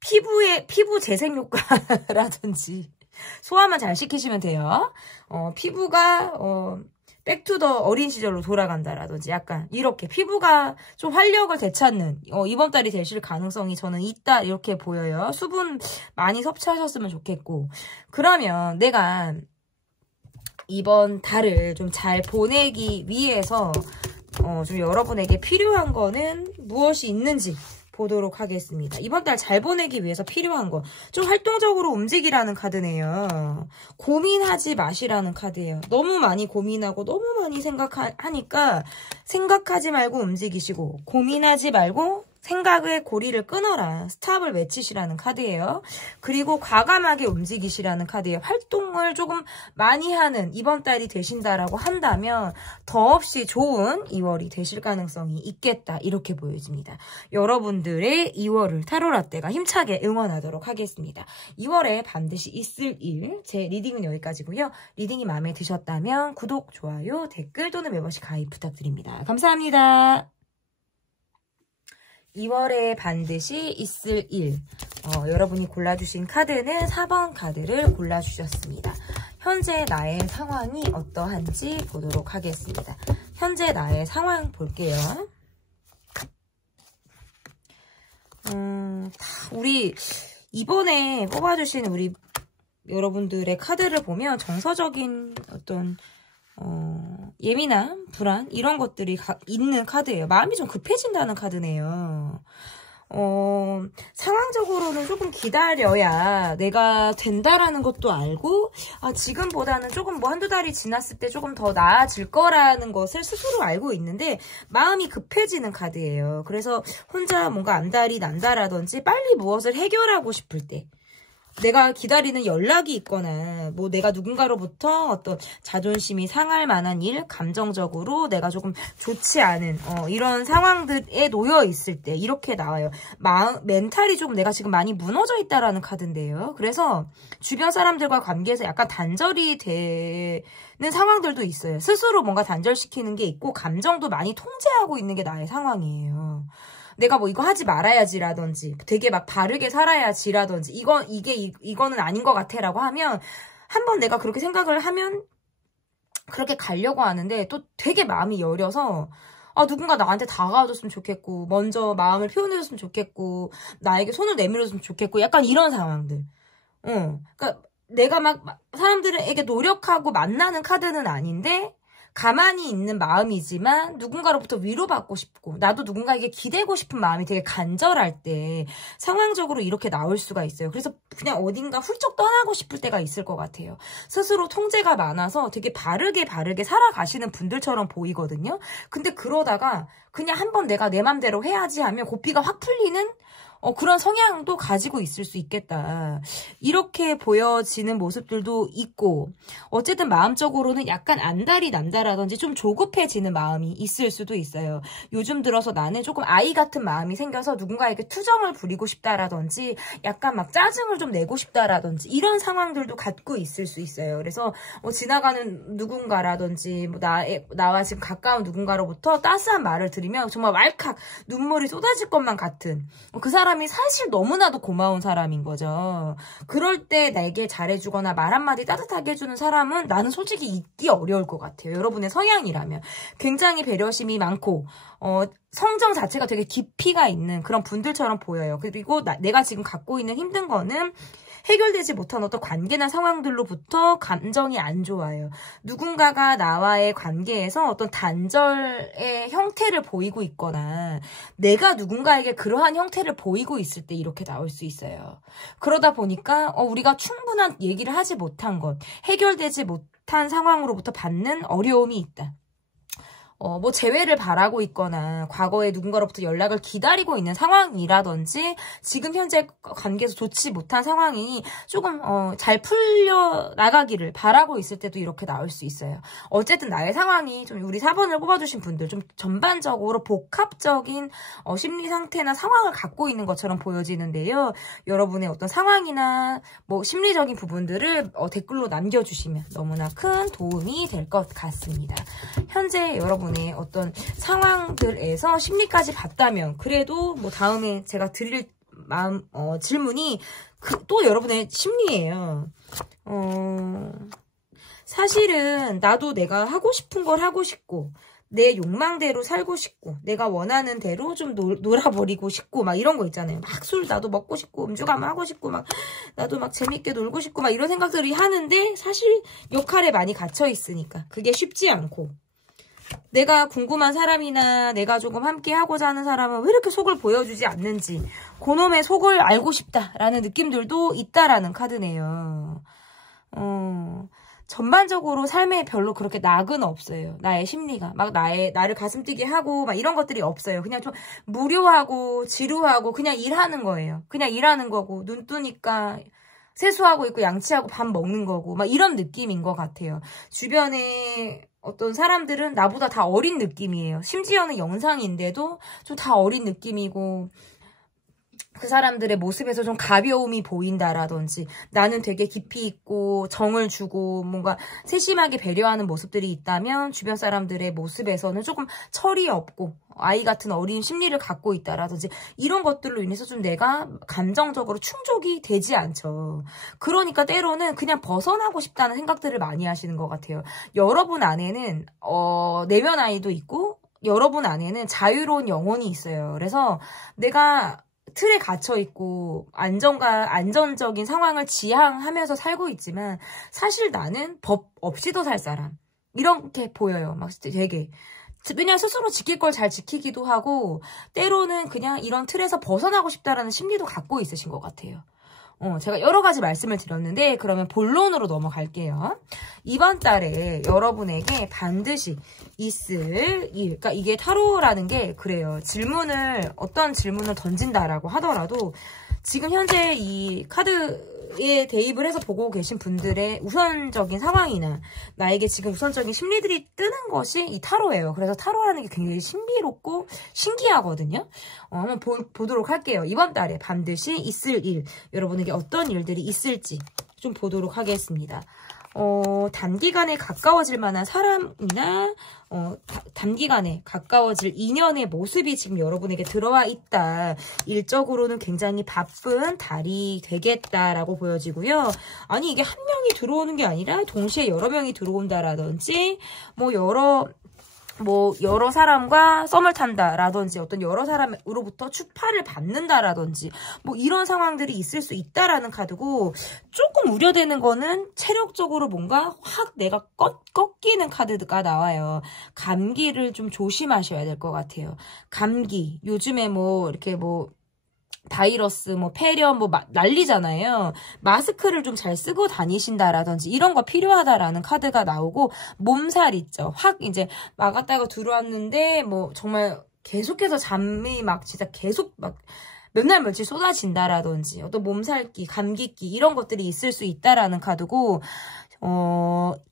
피부 재생 효과라든지 소화만 잘 시키시면 돼요. 피부가 백투더 어린 시절로 돌아간다라든지 약간 이렇게 피부가 좀 활력을 되찾는 이번 달이 되실 가능성이 저는 있다 이렇게 보여요. 수분 많이 섭취하셨으면 좋겠고 그러면 내가 이번 달을 좀 잘 보내기 위해서 좀 여러분에게 필요한 거는 무엇이 있는지 보도록 하겠습니다. 이번 달 잘 보내기 위해서 필요한 거. 좀 활동적으로 움직이라는 카드네요. 고민하지 마시라는 카드예요. 너무 많이 고민하고 너무 많이 생각하니까 생각하지 말고 움직이시고 고민하지 말고 생각의 고리를 끊어라. 스탑을 외치시라는 카드예요. 그리고 과감하게 움직이시라는 카드예요. 활동을 조금 많이 하는 이번 달이 되신다라고 한다면 더없이 좋은 2월이 되실 가능성이 있겠다. 이렇게 보여집니다. 여러분들의 2월을 타로라떼가 힘차게 응원하도록 하겠습니다. 2월에 반드시 있을 일, 제 리딩은 여기까지고요. 리딩이 마음에 드셨다면 구독, 좋아요, 댓글 또는 멤버십 가입 부탁드립니다. 감사합니다. 2월에 반드시 있을 일. 여러분이 골라주신 카드는 4번 카드를 골라주셨습니다. 현재 나의 상황이 어떠한지 보도록 하겠습니다. 현재 나의 상황 볼게요. 우리 이번에 뽑아주신 우리 여러분들의 카드를 보면 정서적인 어떤 예민함, 불안 이런 것들이 있는 카드예요. 마음이 좀 급해진다는 카드네요. 상황적으로는 조금 기다려야 내가 된다라는 것도 알고 지금보다는 조금 뭐 한두 달이 지났을 때 조금 더 나아질 거라는 것을 스스로 알고 있는데 마음이 급해지는 카드예요. 그래서 혼자 뭔가 안달이 난다라든지 빨리 무엇을 해결하고 싶을 때 내가 기다리는 연락이 있거나 뭐 내가 누군가로부터 어떤 자존심이 상할 만한 일, 감정적으로 내가 조금 좋지 않은 이런 상황들에 놓여 있을 때 이렇게 나와요. 멘탈이 조금 내가 지금 많이 무너져 있다라는 카드인데요. 그래서 주변 사람들과 관계에서 약간 단절이 되는 상황들도 있어요. 스스로 뭔가 단절시키는 게 있고 감정도 많이 통제하고 있는 게 나의 상황이에요. 내가 뭐 이거 하지 말아야지라든지 되게 막 바르게 살아야지라든지 이거는 아닌 것 같아라고 하면 한번 내가 그렇게 생각을 하면 그렇게 가려고 하는데 또 되게 마음이 여려서 누군가 나한테 다가와줬으면 좋겠고 먼저 마음을 표현해줬으면 좋겠고 나에게 손을 내밀어줬으면 좋겠고 약간 이런 상황들. 그러니까 내가 막 사람들에게 노력하고 만나는 카드는 아닌데 가만히 있는 마음이지만 누군가로부터 위로받고 싶고 나도 누군가에게 기대고 싶은 마음이 되게 간절할 때 상황적으로 이렇게 나올 수가 있어요. 그래서 그냥 어딘가 훌쩍 떠나고 싶을 때가 있을 것 같아요. 스스로 통제가 많아서 되게 바르게 살아가시는 분들처럼 보이거든요. 근데 그러다가 그냥 한번 내가 내 맘대로 해야지 하면 고삐가 확 풀리는 그런 성향도 가지고 있을 수 있겠다. 이렇게 보여지는 모습들도 있고 어쨌든 마음적으로는 약간 안달이 난다라든지 좀 조급해지는 마음이 있을 수도 있어요. 요즘 들어서 나는 조금 아이 같은 마음이 생겨서 누군가에게 투정을 부리고 싶다라든지 약간 막 짜증을 좀 내고 싶다라든지 이런 상황들도 갖고 있을 수 있어요. 그래서 지나가는 누군가라든지 뭐 나와 지금 가까운 누군가로부터 따스한 말을 들으면 정말 왈칵 눈물이 쏟아질 것만 같은 그 사람이 사실 너무나도 고마운 사람인 거죠. 그럴 때 내게 잘해주거나 말 한마디 따뜻하게 해주는 사람은 나는 솔직히 있기 어려울 것 같아요. 여러분의 성향이라면. 굉장히 배려심이 많고 성정 자체가 되게 깊이가 있는 그런 분들처럼 보여요. 그리고 내가 지금 갖고 있는 힘든 거는 해결되지 못한 어떤 관계나 상황들로부터 감정이 안 좋아요. 누군가가 나와의 관계에서 어떤 단절의 형태를 보이고 있거나 내가 누군가에게 그러한 형태를 보이고 있을 때 이렇게 나올 수 있어요. 그러다 보니까 우리가 충분한 얘기를 하지 못한 것, 해결되지 못한 상황으로부터 받는 어려움이 있다. 뭐 재회를 바라고 있거나 과거에 누군가로부터 연락을 기다리고 있는 상황이라든지 지금 현재 관계에서 좋지 못한 상황이 조금 잘 풀려 나가기를 바라고 있을 때도 이렇게 나올 수 있어요. 어쨌든 나의 상황이 좀 우리 4번을 뽑아주신 분들 좀 전반적으로 복합적인 심리 상태나 상황을 갖고 있는 것처럼 보여지는데요. 여러분의 어떤 상황이나 뭐 심리적인 부분들을 댓글로 남겨주시면 너무나 큰 도움이 될 것 같습니다. 현재 여러분의 어떤 상황들에서 심리까지 봤다면 그래도 뭐 다음에 제가 드릴 질문이 또 여러분의 심리예요. 사실은 나도 내가 하고 싶은 걸 하고 싶고 내 욕망대로 살고 싶고 내가 원하는 대로 좀 놀아버리고 싶고 막 이런 거 있잖아요. 막 술 나도 먹고 싶고 음주 가면 하고 싶고 막 나도 막 재밌게 놀고 싶고 막 이런 생각들이 하는데 사실 역할에 많이 갇혀 있으니까 그게 쉽지 않고 내가 궁금한 사람이나 내가 조금 함께 하고자 하는 사람은 왜 이렇게 속을 보여주지 않는지 그놈의 속을 알고 싶다라는 느낌들도 있다라는 카드네요. 전반적으로 삶에 별로 그렇게 낙은 없어요. 나의 심리가. 막 나를 가슴 뛰게 하고, 막 이런 것들이 없어요. 그냥 좀 무료하고, 지루하고, 그냥 일하는 거예요. 그냥 일하는 거고, 눈 뜨니까 세수하고 있고, 양치하고 밥 먹는 거고, 막 이런 느낌인 것 같아요. 주변에 어떤 사람들은 나보다 다 어린 느낌이에요. 심지어는 영상인데도 좀 다 어린 느낌이고, 그 사람들의 모습에서 좀 가벼움이 보인다라든지 나는 되게 깊이 있고 정을 주고 뭔가 세심하게 배려하는 모습들이 있다면 주변 사람들의 모습에서는 조금 철이 없고 아이 같은 어린 심리를 갖고 있다라든지 이런 것들로 인해서 좀 내가 감정적으로 충족이 되지 않죠. 그러니까 때로는 그냥 벗어나고 싶다는 생각들을 많이 하시는 것 같아요. 여러분 안에는 내면 아이도 있고 여러분 안에는 자유로운 영혼이 있어요. 그래서 내가 틀에 갇혀있고 안전적인 상황을 지향하면서 살고 있지만 사실 나는 법 없이도 살 사람 이렇게 보여요. 막 되게 왜냐면 스스로 지킬 걸 잘 지키기도 하고 때로는 그냥 이런 틀에서 벗어나고 싶다라는 심리도 갖고 있으신 것 같아요. 제가 여러 가지 말씀을 드렸는데 그러면 본론으로 넘어갈게요. 이번 달에 여러분에게 반드시 있을 일, 그러니까 이게 타로라는 게 그래요. 어떤 질문을 던진다라고 하더라도 지금 현재 이 카드에 대입을 해서 보고 계신 분들의 우선적인 상황이나 나에게 지금 우선적인 심리들이 뜨는 것이 이 타로예요. 그래서 타로라는 게 굉장히 신비롭고 신기하거든요. 한번 보도록 할게요. 이번 달에 반드시 있을 일, 여러분에게 어떤 일들이 있을지 좀 보도록 하겠습니다. 단기간에 가까워질 만한 사람이나 단기간에 가까워질 인연의 모습이 지금 여러분에게 들어와 있다. 일적으로는 굉장히 바쁜 달이 되겠다라고 보여지고요. 아니 이게 한 명이 들어오는 게 아니라 동시에 여러 명이 들어온다라든지 여러 사람과 썸을 탄다라든지 어떤 여러 사람으로부터 추파를 받는다라든지 이런 상황들이 있을 수 있다라는 카드고 조금 우려되는 거는 체력적으로 뭔가 확 내가 꺾이는 카드가 나와요. 감기를 좀 조심하셔야 될 것 같아요. 감기 요즘에 바이러스, 폐렴, 난리잖아요. 마스크를 좀 잘 쓰고 다니신다라든지 이런 거 필요하다라는 카드가 나오고 몸살 있죠. 확 이제 나갔다가 들어왔는데 정말 계속해서 잠이 진짜 계속 몇 날 며칠 쏟아진다라든지 어떤 몸살기, 감기기 이런 것들이 있을 수 있다라는 카드고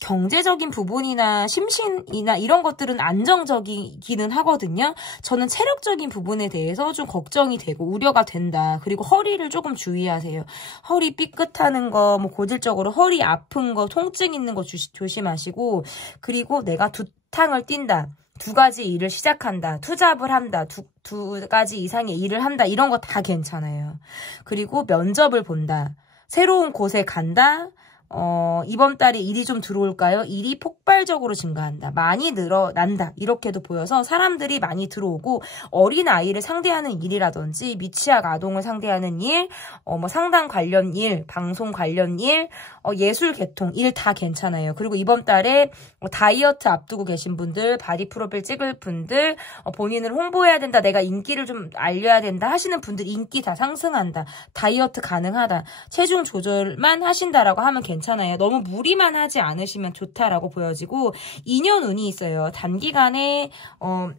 경제적인 부분이나 심신이나 이런 것들은 안정적이기는 하거든요. 저는 체력적인 부분에 대해서 좀 걱정이 되고 우려가 된다. 그리고 허리를 조금 주의하세요. 허리 삐끗하는 거, 고질적으로 허리 아픈 거, 통증 있는 거 조심하시고 그리고 내가 두탕을 뛴다. 2가지 일을 시작한다. 투잡을 한다. 두 가지 이상의 일을 한다. 이런 거 다 괜찮아요. 그리고 면접을 본다. 새로운 곳에 간다. 이번 달에 일이 좀 들어올까요? 일이 폭발적으로 증가한다. 많이 늘어난다. 이렇게도 보여서 사람들이 많이 들어오고 어린아이를 상대하는 일이라든지 미취학 아동을 상대하는 일, 상담 관련 일, 방송 관련 일, 예술 계통 일 다 괜찮아요. 그리고 이번 달에 다이어트 앞두고 계신 분들, 바디 프로필 찍을 분들, 본인을 홍보해야 된다. 내가 인기를 좀 알려야 된다 하시는 분들 인기 다 상승한다. 다이어트 가능하다. 체중 조절만 하신다라고 하면 괜찮아요. 괜찮아요. 너무 무리만 하지 않으시면 좋다라고 보여지고, 인연운이 있어요. 단기간에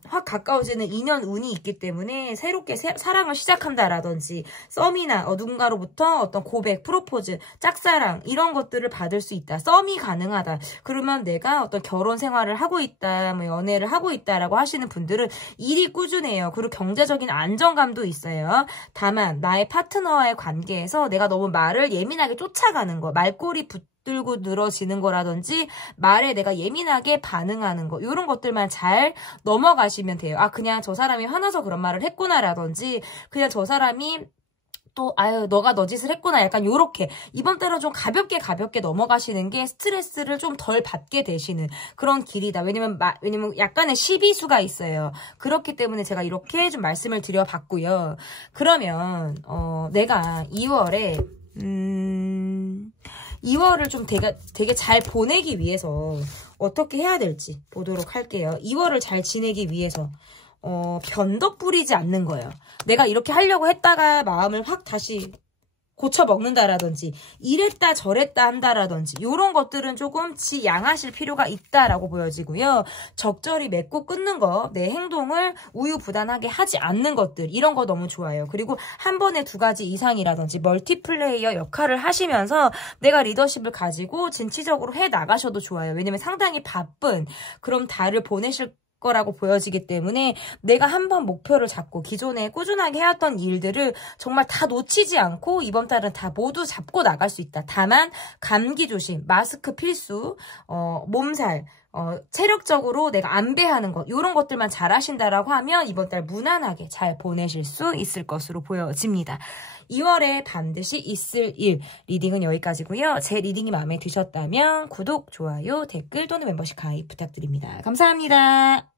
확 가까워지는 인연운이 있기 때문에 새롭게 사랑을 시작한다라든지 썸이나 누군가로부터 어떤 고백, 프로포즈, 짝사랑 이런 것들을 받을 수 있다. 썸이 가능하다. 그러면 내가 어떤 결혼 생활을 하고 있다, 뭐 연애를 하고 있다라고 하시는 분들은 일이 꾸준해요. 그리고 경제적인 안정감도 있어요. 다만 나의 파트너와의 관계에서 내가 너무 말을 예민하게 쫓아가는 거, 말꼬리 붙들고 늘어지는 거라든지 말에 내가 예민하게 반응하는 거, 이런 것들만 잘 넘어가시면 돼요. 아, 그냥 저 사람이 화나서 그런 말을 했구나라든지, 그냥 저 사람이 또 아유 너가 너 짓을 했구나, 약간 요렇게 이번 달은 좀 가볍게 넘어가시는 게 스트레스를 좀 덜 받게 되시는 그런 길이다. 왜냐면 약간의 시비수가 있어요. 그렇기 때문에 제가 이렇게 좀 말씀을 드려봤고요. 그러면 내가 2월을 좀 되게 잘 보내기 위해서 어떻게 해야 될지 보도록 할게요. 2월을 잘 지내기 위해서 변덕 부리지 않는 거예요. 내가 이렇게 하려고 했다가 마음을 확 다시 고쳐 먹는다라든지 이랬다 저랬다 한다라든지 이런 것들은 조금 지양하실 필요가 있다라고 보여지고요. 적절히 맺고 끊는 거, 내 행동을 우유부단하게 하지 않는 것들, 이런 거 너무 좋아요. 그리고 한 번에 2가지 이상이라든지 멀티플레이어 역할을 하시면서 내가 리더십을 가지고 진취적으로 해 나가셔도 좋아요. 왜냐면 상당히 바쁜 그런 달을 보내실 거라고 보여지기 때문에 내가 한번 목표를 잡고 기존에 꾸준하게 해왔던 일들을 정말 다 놓치지 않고 이번 달은 다 모두 잡고 나갈 수 있다. 다만 감기 조심, 마스크 필수, 몸살, 체력적으로 내가 안배하는 것, 이런 것들만 잘 하신다라고 하면 이번 달 무난하게 잘 보내실 수 있을 것으로 보여집니다. 2월에 반드시 있을 일 리딩은 여기까지고요. 제 리딩이 마음에 드셨다면 구독, 좋아요, 댓글 또는 멤버십 가입 부탁드립니다. 감사합니다.